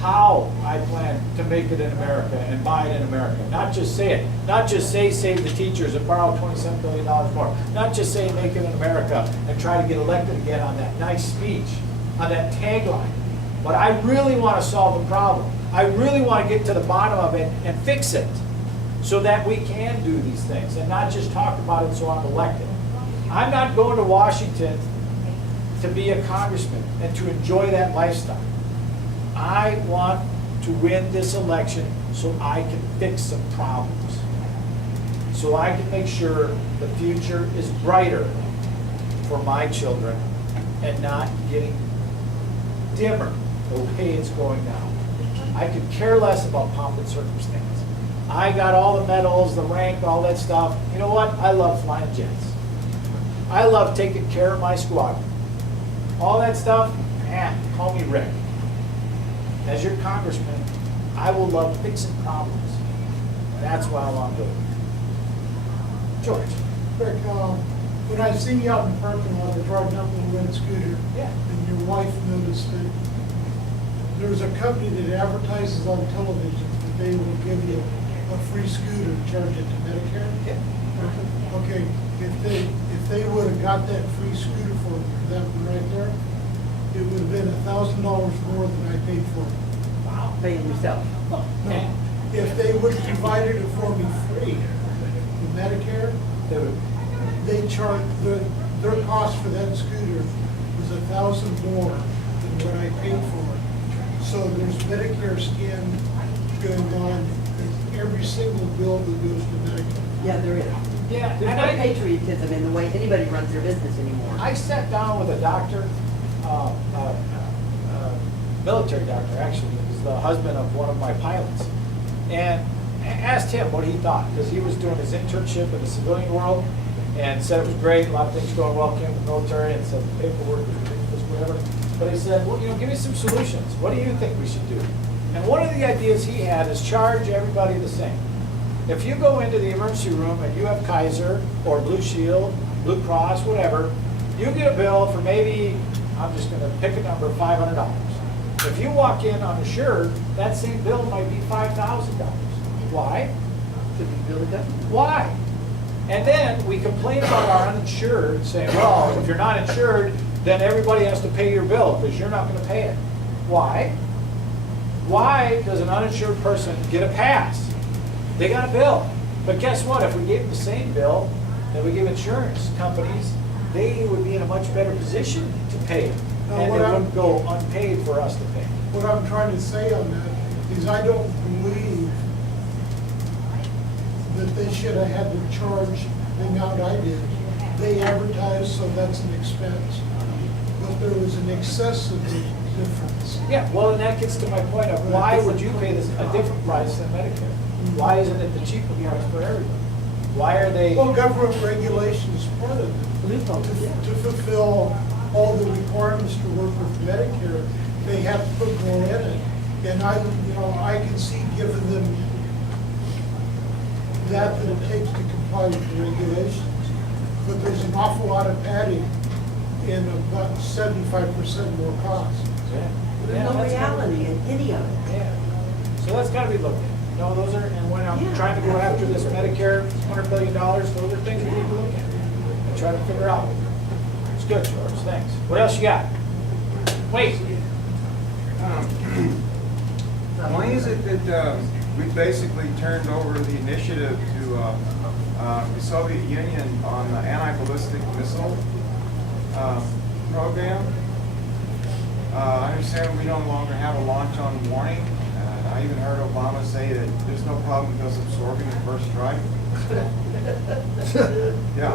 how I plan to make it in America and buy it in America. Not just say it. Not just say save the teachers and borrow $27 billion more. Not just say make it in America and try to get elected again on that nice speech, on that tagline. But I really want to solve the problem. I really want to get to the bottom of it and fix it so that we can do these things and not just talk about it so I'm elected. I'm not going to Washington to be a congressman and to enjoy that lifestyle. I want to win this election so I can fix some problems. So I can make sure the future is brighter for my children and not getting dimmer the way it's going now. I could care less about pomp and circumstance. I got all the medals, the rank, all that stuff. You know what? I love flying jets. I love taking care of my squadron. All that stuff, call me Rick. As your congressman, I will love fixing problems. That's what I want to do. George. Rick, when I seen you out in the parking lot, driving up in a red scooter, Yeah. and your wife noticed that there's a company that advertises on television that they will give you a free scooter and charge it to Medicare. Yeah. Okay, if they would have got that free scooter for them right there, it would have been $1,000 more than I paid for it. Wow. Paying yourself. No, if they would have provided it for me free, the Medicare, they charge, their cost for that scooter was $1,000 more than what I paid for it. So there's Medicare scam going on in every single bill that goes to Medicare. Yeah, there is. Yeah, There's and no I, patriotism in the way anybody runs their business anymore. I sat down with a doctor, military doctor actually, he was the husband of one of my pilots, and asked him what he thought, because he was doing his internship in the civilian world, and said it was great, a lot of things going well, came to the military, and said the paperwork was ridiculous, whatever. But he said, well, give me some solutions. What do you think we should do? And one of the ideas he had is charge everybody the same. If you go into the emergency room and you have Kaiser or Blue Shield, Blue Cross, whatever, you get a bill for maybe, I'm just going to pick a number, $500. If you walk in uninsured, that same bill might be $5,000. Why? To be really good. Why? And then we complain about our uninsured, saying, well, if you're not insured, then everybody has to pay your bill because you're not going to pay it. Why? Why does an uninsured person get a pass? They got a bill. But guess what? If we gave them the same bill that we give insurance companies, they would be in a much better position to pay it. No, And what they I'm- wouldn't go unpaid for us to pay. What I'm trying to say on that is I don't believe that they should have had to charge the amount I did. They advertised, so that's an expense. But there was an excessive difference. Yeah, well, and that gets to my point of why would you pay this a different price than Medicare? Why isn't it the cheaper price for everybody? Why are they? Well, government regulation is part of it. Loopholes, yeah. To fulfill all the requirements to work with Medicare, they have to put more in it. And I can see giving them that it takes to comply with the regulations. But there's an awful lot of padding in about 75% more cost. Yeah. There's Yeah, no that's gotta be- reality in any of it. Yeah, so that's gotta be looked at. No, those are, and when I'm Yeah, trying to go after this Medicare, $100 billion, those are things we need to look at and try to figure out. It's good, George, thanks. What else you got? Wait, Why is it that we basically turned over the initiative to the Soviet Union on the anti-ballistic missile program? I understand we no longer have a launch on warning. I even heard Obama say that there's no problem with us absorbing the first strike. Yeah.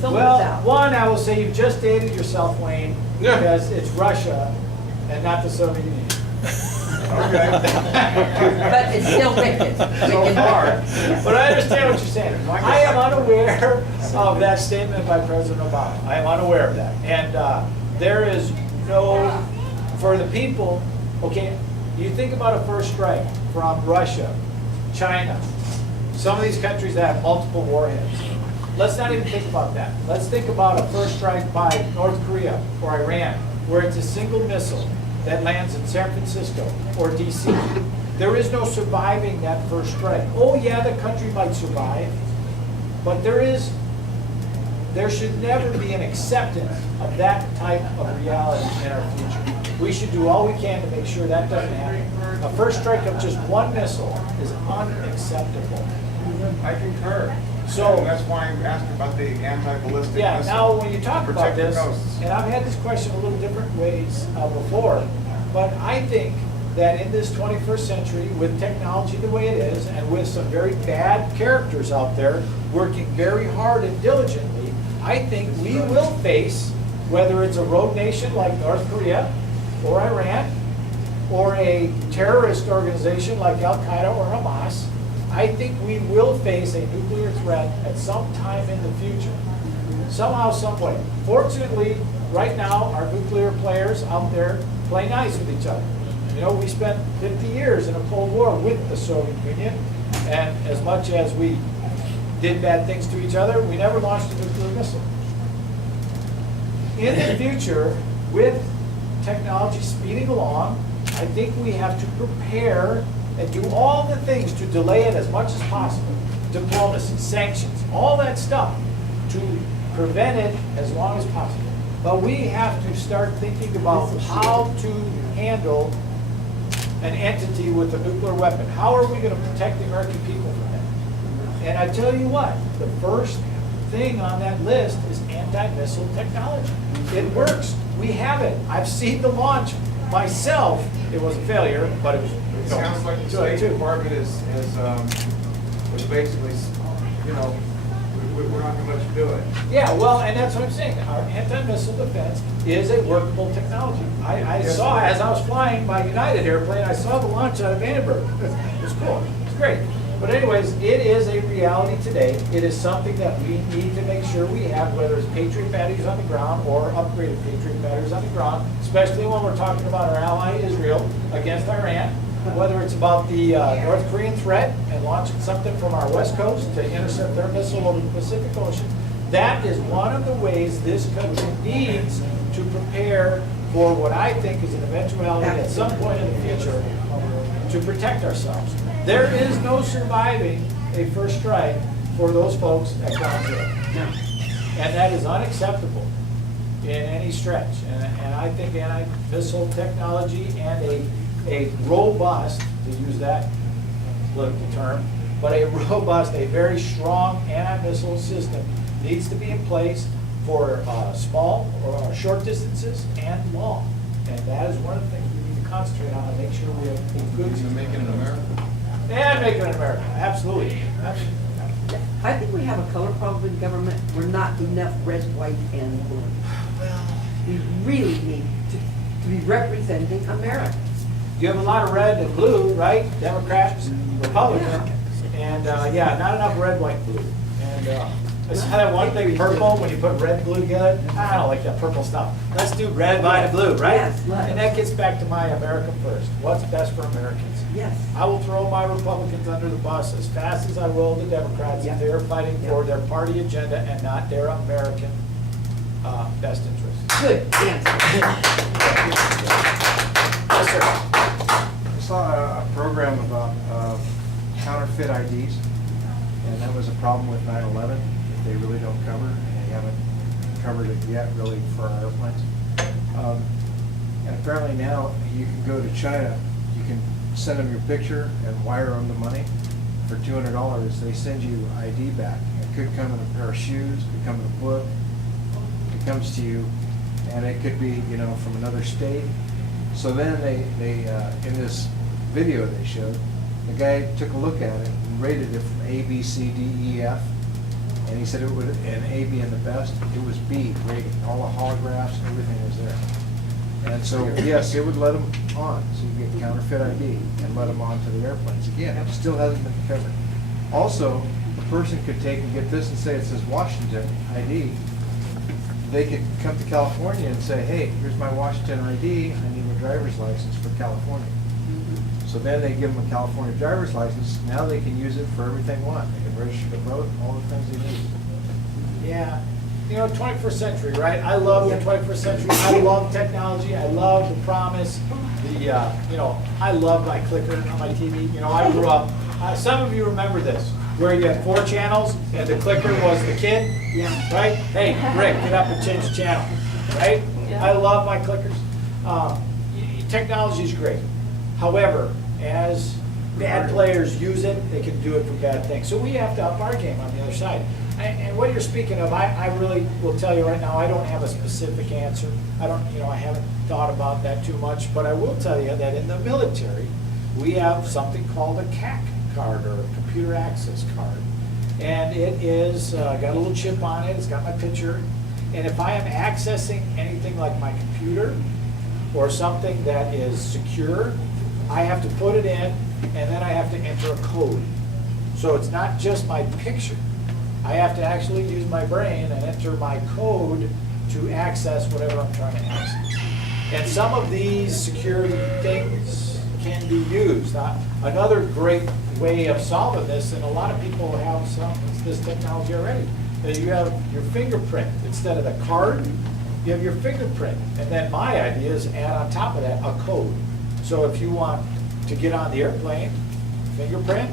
So well, much out. one, I will say you've just dated yourself, Wayne, Yeah. because it's Russia and not the Soviet Union. Okay. But it's still wicked. So far. But I understand what you're saying. I am unaware of that statement by President Obama. I am unaware of that. And there is no, for the people, okay, you think about a first strike from Russia, China, some of these countries that have multiple warheads. Let's not even think about that. Let's think about a first strike by North Korea or Iran, where it's a single missile that lands in San Francisco or DC. There is no surviving that first strike. Oh yeah, the country might survive, but there should never be an acceptance of that type of reality in our future. We should do all we can to make sure that doesn't happen. A first strike of just one missile is unacceptable. I concur. So- And that's why I asked about the anti-ballistic Yeah, missile. now when you talk about Protect the this, coasts. and I've had this question a little different ways before, but I think that in this 21st century, with technology the way it is, and with some very bad characters out there working very hard and diligently, I think we will face, whether it's a rogue nation like North Korea or Iran, or a terrorist organization like Al-Qaeda or Hamas, I think we will face a nuclear threat at some time in the future, somehow, some way. Fortunately, right now, our nuclear players out there play nice with each other. You know, we spent 50 years in a Cold War with the Soviet Union, and as much as we did bad things to each other, we never launched a nuclear missile. In the future, with technology speeding along, I think we have to prepare and do all the things to delay it as much as possible. Diplomacy, sanctions, all that stuff to prevent it as long as possible. But we have to start thinking about how to handle an entity with a nuclear weapon. How are we going to protect the American people from that? And I tell you what, the first thing on that list is anti-missile technology. It works. We have it. I've seen the launch myself. It was a failure, but it was. It sounds like the State Department was basically, you know, we're not going to let you do it. Yeah, well, and that's what I'm saying. Our anti-missile defense is a workable technology. I Yes, saw, sir. as I was flying my United airplane, I saw the launch out of Vandenberg. It was cool. It's great. But anyways, it is a reality today. It is something that we need to make sure we have, whether it's Patriot batteries on the ground or upgraded Patriot batteries on the ground, especially when we're talking about our ally Israel against Iran, whether it's about the North Korean threat and launching something from our west coast to intercept their missile over the Pacific Ocean. That is one of the ways this country needs to prepare for what I think is an eventuality at some point in the future to protect ourselves. There is no surviving a first strike for those folks at ground zero. And that is unacceptable in any stretch. And I think anti-missile technology and a robust, to use that political term, but a robust, a very strong anti-missile system needs to be in place for small or short distances and long. And that is one of the things we need to concentrate on and make sure we have a good. To make it in America. Yeah, make it in America, absolutely. Absolutely. I think we have a color problem in government. We're not enough red, white, and blue. We really need to be representing America. You have a lot of red and blue, right? Democrats, Republicans, and yeah, not enough red, white, blue. And I saw that one thing, purple, when you put red and blue together. I don't like that purple stuff. Let's do red, white, and blue, right? Yes, let's. And that gets back to my America first. What's best for Americans? Yes. I will throw my Republicans under the bus as fast as I will the Democrats if they're fighting for their party agenda and not their American best interests. Good answer. Yes, sir. I saw a program about counterfeit IDs, and that was a problem with 9/11 that they really don't cover, and they haven't covered it yet really for our airplanes. And apparently now you can go to China, you can send them your picture and wire them the money. For $200, they send you ID back. It could come in a pair of shoes, it could come in a book. It comes to you, and it could be, you know, from another state. So then they in this video they showed, the guy took a look at it and rated it from A, B, C, D, E, F, and he said it would, and A being the best, it was B rated. All the holographs, everything was there. And so, yes, it would let them on, so you get counterfeit ID and let them onto the airplanes. Again, it still hasn't been covered. Also, the person could take and get this and say it says Washington ID. They could come to California and say, hey, here's my Washington ID, I need my driver's license for California. So then they give them a California driver's license, now they can use it for everything they want. They can register to vote, all the things they need. Yeah, you know, 21st century, right? I love the 21st century. I love technology. I love the promise. You know, I love my clicker on my TV. You know, I grew up, some of you remember this, where you had 4 channels and the clicker was the kid, Yeah. right? Hey, Rick, get up and change the channel, right? Yeah. I love my clickers. Technology is great. However, as bad players use it, they can do it for bad things. So we have to up our game on the other side. And what you're speaking of, I really will tell you right now, I don't have a specific answer. I don't, you know, I haven't thought about that too much, but I will tell you that in the military, we have something called a CAC card, or a computer access card. And it is, got a little chip on it, it's got my picture. And if I am accessing anything like my computer or something that is secure, I have to put it in, and then I have to enter a code. So it's not just my picture. I have to actually use my brain and enter my code to access whatever I'm trying to access. And some of these security things can be used. Another great way of solving this, and a lot of people have this technology already, that you have your fingerprint. Instead of the card, you have your fingerprint. And then my idea is add on top of that a code. So if you want to get on the airplane, fingerprint,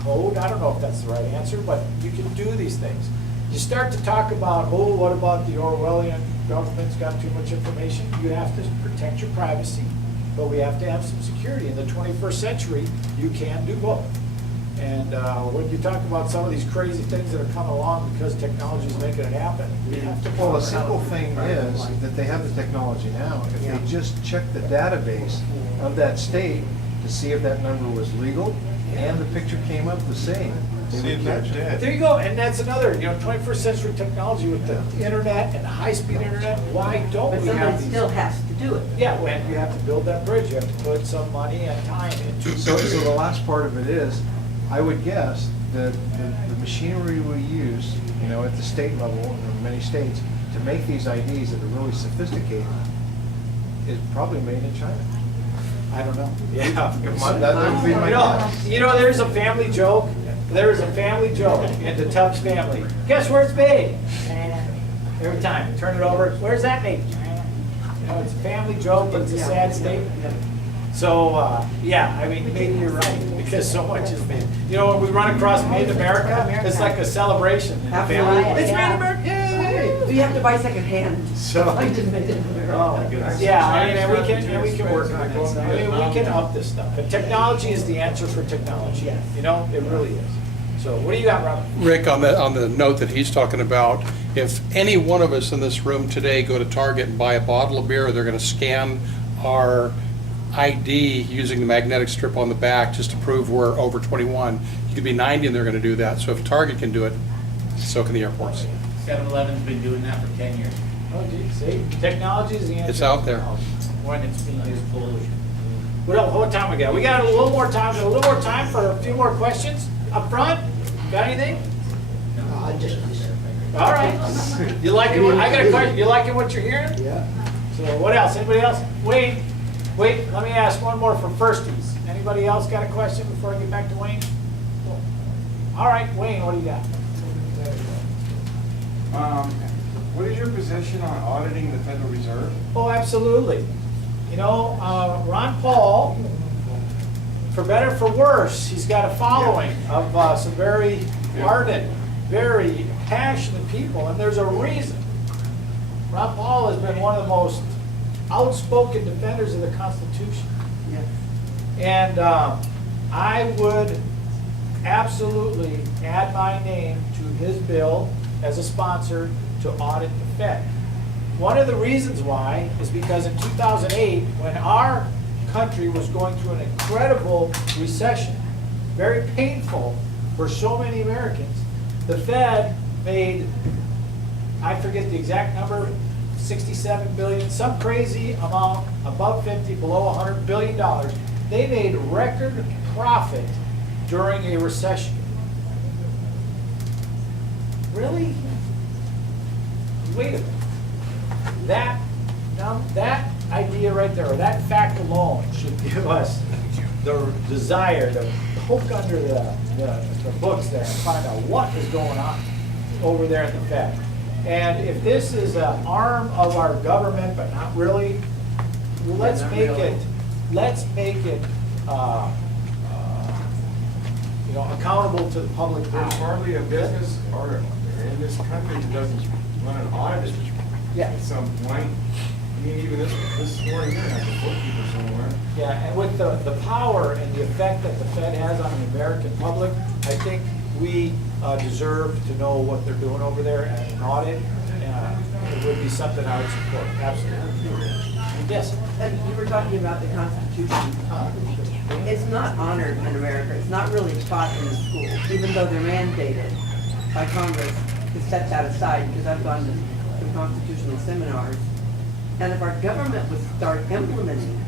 code, I don't know if that's the right answer, but you can do these things. You start to talk about, oh, what about the Orwellian government's got too much information? You have to protect your privacy, but we have to have some security. In the 21st century, you can do both. And when you talk about some of these crazy things that are coming along because technology is making it happen, we have to. Well, a simple thing is that they have the technology now. If they just check the database of that state to see if that number was legal and the picture came up the same, they would catch it. There you go, and that's another, you know, 21st century technology with the internet and the high-speed internet. Why don't But we have somebody these? still has to do it. Yeah, when you have to build that bridge, you have to put some money and time into. So the last part of it is, I would guess that the machinery we use, you know, at the state level in many states, to make these IDs that are really sophisticated, is probably made in China. I don't know. Yeah. That would be my guess. You know, there's a family joke. There's a family joke in the Tubbs family. Guess where it's made? Every time, turn it over. Where's that made? You know, it's a family joke, but it's a sad statement. So, yeah, I mean, maybe you're right, because so much is made. You know, when we run across Made in America, it's like a celebration in the family. Absolutely. It's Made in America, yay! So you have to buy secondhand. So- I just made it in America. Oh, my goodness. Yeah, I mean, and we can work on this. I mean, we can up this stuff. And technology is the answer for technology. Yes. You know, it really is. So what do you got, Robert? Rick, on the note that he's talking about, if any one of us in this room today go to Target and buy a bottle of beer, they're going to scan our ID using the magnetic strip on the back just to prove we're over 21. You could be 90 and they're going to do that. So if Target can do it, so can the airports. 7-Eleven's been doing that for 10 years. Oh, geez, see, technology is the answer. It's out there. When it's being used. Pollution. What time we got? We got a little more time for a few more questions up front. Got anything? All right. You liking what, I got a question. You liking what you're hearing? Yeah. So what else? Anybody else? Wait, let me ask one more for firsties. Anybody else got a question before I get back to Wayne? All right, Wayne, what do you got? What is your position on auditing the Federal Reserve? Oh, absolutely. You know, Ron Paul, for better or for worse, he's got a following of some very ardent, very passionate people, and there's a reason. Ron Paul has been one of the most outspoken defenders of the Constitution. Yes. And I would absolutely add my name to his bill as a sponsor to audit the Fed. One of the reasons why is because in 2008, when our country was going through an incredible recession, very painful for so many Americans, the Fed made, I forget the exact number, 67 billion, some crazy amount, above 50, below $100 billion. They made record profit during a recession. Really? Wait a minute. That idea right there, or that fact alone, should give us the desire to poke under the books there and find out what is going on over there at the Fed. And if this is an arm of our government, but not really, well, let's make it, accountable to the public. There's hardly a business or in this country that doesn't run an audit Yeah. at some point. I mean, even this morning, you're gonna have a bookkeeper somewhere. Yeah, and with the power and the effect that the Fed has on the American public, I think we deserve to know what they're doing over there at an audit. It would be something I would support, absolutely. Yes? And you were talking about the Constitution. It's not honored in America. It's not really taught in the school, even though they're mandated by Congress to set that aside, because I've gone to some constitutional seminars. And if our government would start implementing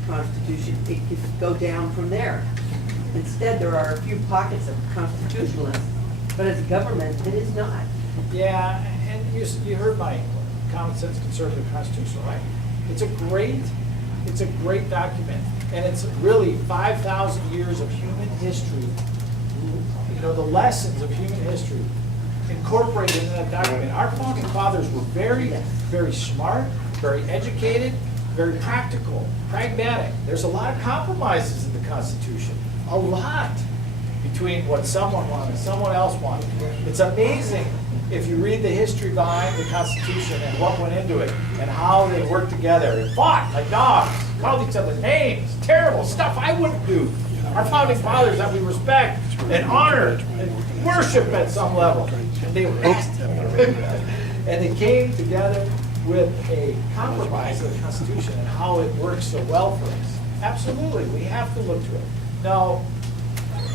the Constitution, it could go down from there. Instead, there are a few pockets of constitutionalists, but as a government, it is not. Yeah, and you heard my common sense conservative constitutional, right? It's a great document, and it's really 5,000 years of human history, the lessons of human history incorporated in that document. Our founding fathers were very, very smart, very educated, very practical, pragmatic. There's a lot of compromises in the Constitution, a lot, between what someone wanted and someone else wanted. It's amazing if you read the history behind the Constitution and what went into it and how they worked together and fought like dogs, called each other names, terrible stuff I wouldn't do. Our founding fathers that we respect and honor and worship at some level. And they and they came together with a compromise of the Constitution and how it works so well for us. Absolutely, we have to look to it. Now,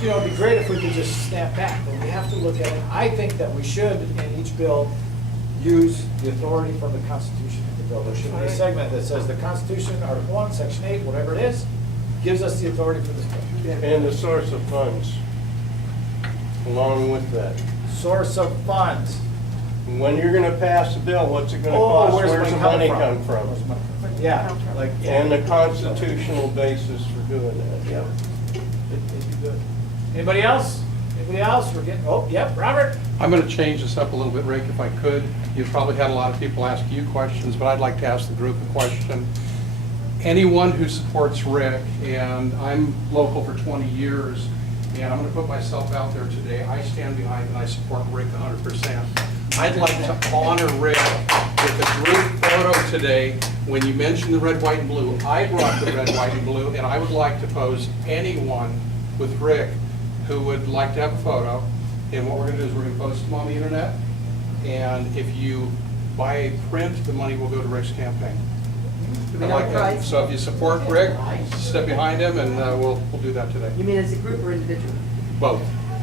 it'd be great if we could just snap back, but we have to look at it. I think that we should, in each bill, use the authority from the Constitution of the bill. There should be a segment that says the Constitution, Article 1, Section 8, whatever it is, gives us the authority for this bill. And the source of funds, along with that. Source of funds. When you're gonna pass a bill, what's it gonna Oh, cost? where's Where's the money come from? Where's the money come from? Yeah, like. And the constitutional basis for doing that, yeah. It'd be good. Anybody else? Anybody else? We're getting, yep, Robert? I'm going to change this up a little bit, Rick, if I could. You've probably had a lot of people ask you questions, but I'd like to ask the group a question. Anyone who supports Rick, and I'm local for 20 years, and I'm going to put myself out there today, I stand behind and I support Rick 100%. I'd like to honor Rick with a group photo today. When you mentioned the red, white, and blue, I brought the red, white, and blue, and I would like to pose anyone with Rick who would like to have a photo. And what we're going to do is we're going to post them on the internet. And if you buy a print, the money will go to Rick's campaign. Do we I have like a that. price? So if you support Rick, step behind him, and we'll do that today. You mean as a group or individual? Both.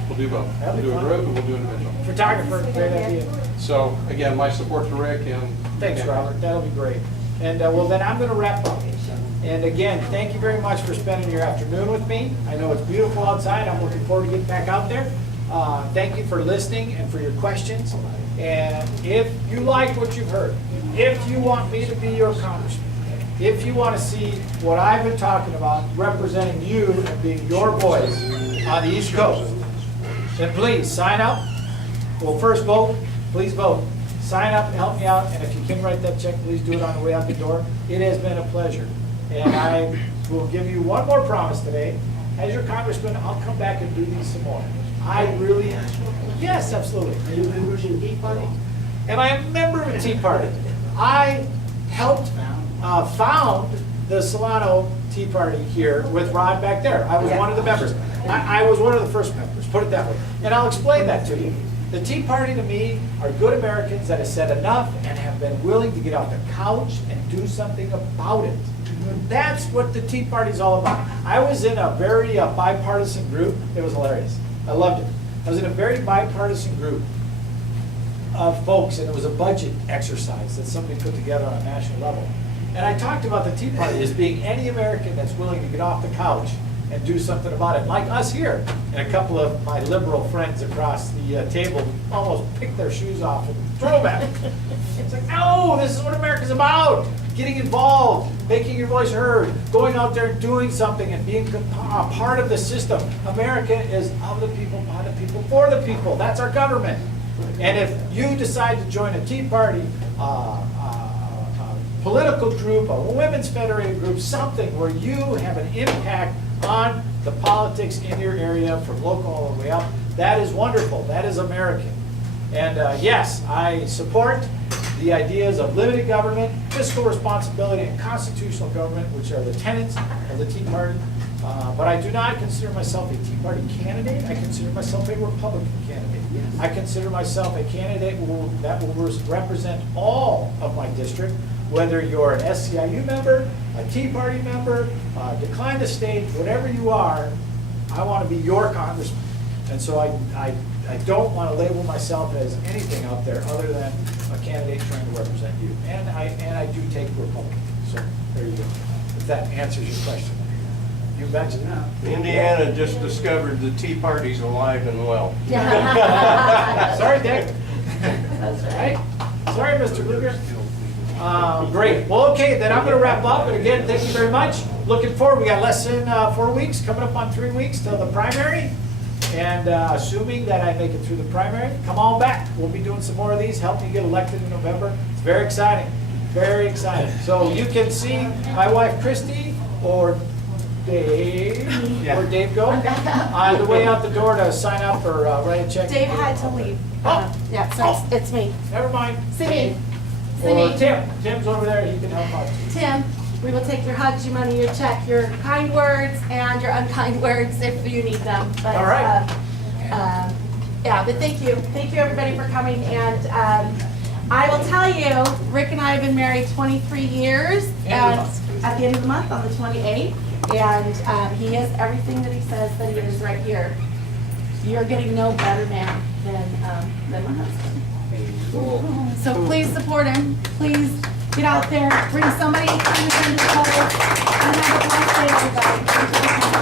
We'll do both. We'll do a group and we'll do individual. Photographer, great idea. So again, my support to Rick and. Thanks, Robert, that'll be great. And well, then I'm gonna wrap up. And again, thank you very much for spending your afternoon with me. I know it's beautiful outside, I'm looking forward to getting back out there. Thank you for listening and for your questions. And if you like what you've heard, if you want me to be your congressman, if you want to see what I've been talking about, representing you and being your voice on the East Coast, then please sign up. Well, first vote, please vote. Sign up and help me out, and if you can write that check, please do it on the way out the door. It has been a pleasure. And I will give you one more promise today. As your congressman, I'll come back and do these some more. I really, yes, absolutely. Are you members in the Tea Party? Am I a member of a Tea Party? I helped found the Solano Tea Party here with Rod back there. I was one of the members. I was one of the first members, put it that way. And I'll explain that to you. The Tea Party to me are good Americans that have said enough and have been willing to get off the couch and do something about it. That's what the Tea Party's all about. I was in a very bipartisan group. It was hilarious. I loved it. I was in a very bipartisan group of folks, and it was a budget exercise that somebody put together on a national level. And I talked about the Tea Party as being any American that's willing to get off the couch and do something about it. Like us here, and a couple of my liberal friends across the table almost picked their shoes off and throw them at me. It's like, no, this is what America's about. Getting involved, making your voice heard, going out there and doing something and being a part of the system. America is of the people, by the people, for the people. That's our government. And if you decide to join a Tea Party, political group, a women's federated group, something where you have an impact on the politics in your area from local all the way up, that is wonderful. That is American. And yes, I support the ideas of limited government, fiscal responsibility, and constitutional government, which are the tenets of the Tea Party. But I do not consider myself a Tea Party candidate. I consider myself a Republican candidate. I consider myself a candidate that will represent all of my district, whether you're an SCIU member, a Tea Party member, decline the state, whatever you are, I want to be your congressman. And so I don't want to label myself as anything out there other than a candidate trying to represent you. And I do take Republican. So there you go. If that answers your question. You mentioned it. Indiana just discovered the Tea Party's alive and well. Sorry, Dick. That's right. Sorry, Mr. Luger. Great. Well, okay, then I'm going to wrap up. And again, thank you very much. Looking forward. We got less than 4 weeks, coming up on 3 weeks till the primary. And assuming that I make it through the primary, come on back. We'll be doing some more of these, helping you get elected in November. It's very exciting. Very exciting. So you can see my wife, Christy, or Dave, where'd Dave go? On the way out the door to sign up or write a check. Dave had to leave. Oh. Yeah, so it's me. Never mind. Simi. Or Simi. Tim. Tim's over there. He can help out. Tim, we will take your hugs, your money, your check, your kind words, and your unkind words if you need them. But, All right. yeah, but thank you. Thank you, everybody, for coming. And I will tell you, Rick and I have been married 23 years. And at the end of the month, on the 28th. And he is everything that he says that he is right here. You're getting no better man than my husband. So please support him. Please get out there, bring somebody to the polls, and have a blessed day, everybody.